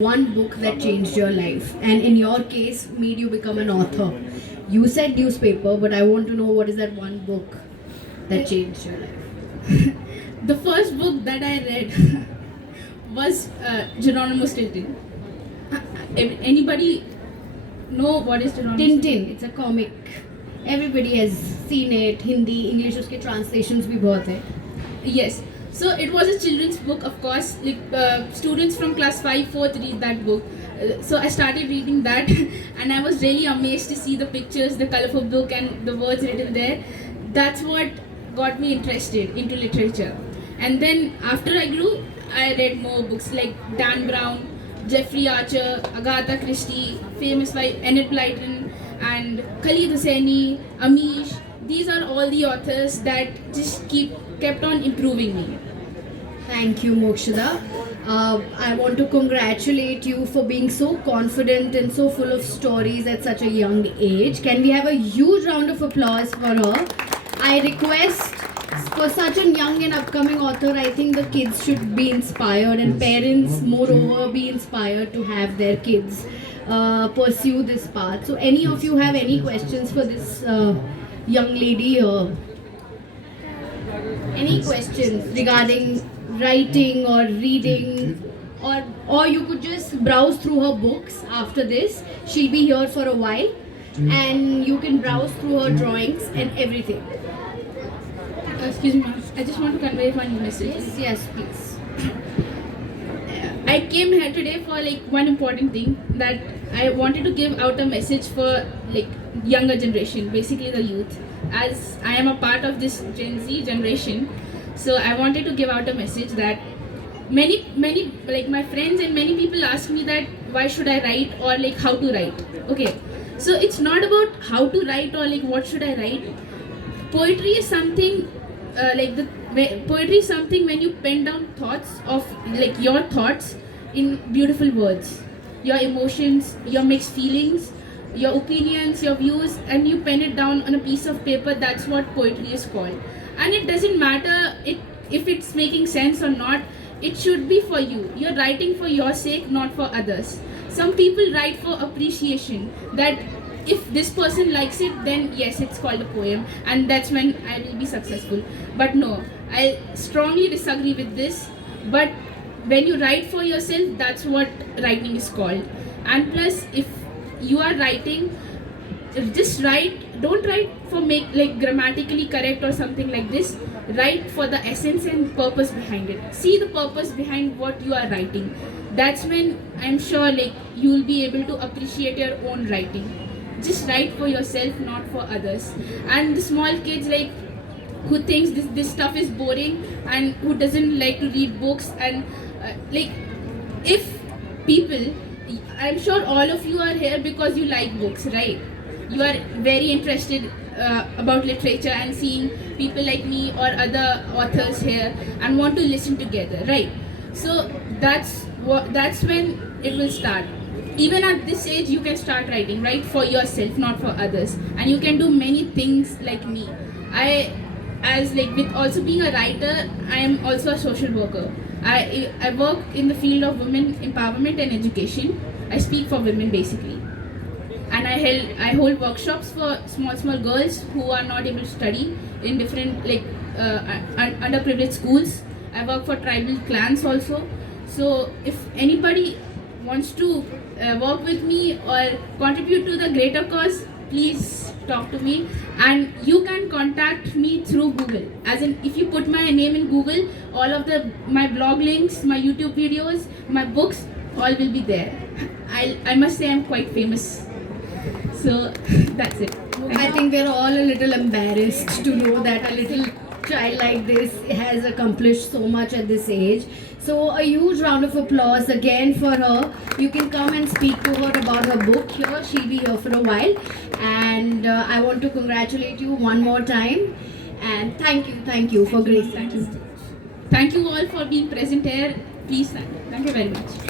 One book that changed your life, and in your case made you become an author. You said newspaper, but I want to know what is that one book that changed your life. The first book that I read was Geronimo Stilton. Anybody know what is Geronimo Tintin, it's a comic. Everybody has seen it. Hindi, English, उसके translations भी बहुत है. Yes. So it was a children's book, of course. Students from class 5, 4th read that book. So I started reading that, and I was really amazed to see the pictures, the colorful book, and the words written there. That's what got me interested into literature. And then after I grew, I read more books like Dan Brown, Jeffrey Archer, Agatha Christie, famous like Enid Blyton, and Khalid Hosseini, Amish. These are all the authors that just kept on improving me. Thank you, Mokshada. I want to congratulate you for being so confident and so full of stories at such a young age. Can we have a huge round of applause for her? I request for such a young and upcoming author, I think the kids should be inspired, and parents, moreover, be inspired to have their kids pursue this path. So, any of you have any questions for this young lady? Any questions regarding writing or reading, or you could just browse through her books after this. She'll be here for a while, and you can browse through her drawings and everything. Excuse me, I just want to convey one message. Yes, please. I came here today for one important thing, that I wanted to give out a message for younger generation, basically the youth, as I am a part of this Gen Z generation. So I wanted to give out a message that many my friends and many people ask me that why should I write, or how to write. Okay, so it's not about how to write or what should I write. Poetry is something poetry is something when you pen down thoughts of your thoughts in beautiful words, your emotions, your mixed feelings, your opinions, your views, and you pen it down on a piece of paper. That's what poetry is called. And it doesn't matter if it's making sense or not. It should be for you. You're writing for your sake, not for others. Some people write for appreciation, that if this person likes it, then yes, it's called a poem, and that's when I will be successful. But no, I strongly disagree with this. But when you write for yourself, that's what writing is called. And plus, if you are writing, just write. Don't write for make grammatically correct or something like this. Write for the essence and purpose behind it. See the purpose behind what you are writing. That's when I'm sure you will be able to appreciate your own writing. Just write for yourself, not for others. And the small kids who thinks this stuff is boring, and who doesn't like to read books, and if people, I'm sure all of you are here because you like books, right? You are very interested about literature and seeing people like me or other authors here and want to listen together, right? So that's when it will start. Even at this age, you can start writing, right, for yourself, not for others, and you can do many things like me. With also being a writer, I am also a social worker. I work in the field of women empowerment and education. I speak for women basically, and I hold workshops for small girls who are not able to study in different underprivileged schools. I work for tribal clans also. So if anybody wants to work with me or contribute to the greater cause, please talk to me. And you can contact me through Google. As in, if you put my name in Google, all of my blog links, my YouTube videos, my books, all will be there. I must say I'm quite famous. So that's it. I think we're all a little embarrassed to know that a little child like this has accomplished so much at this age. So a huge round of applause again for her. You can come and speak to her about her book here. She'll be here for a while. And I want to congratulate you one more time. And thank you for gracing. Thank you all for being present here. Please, thank you very much.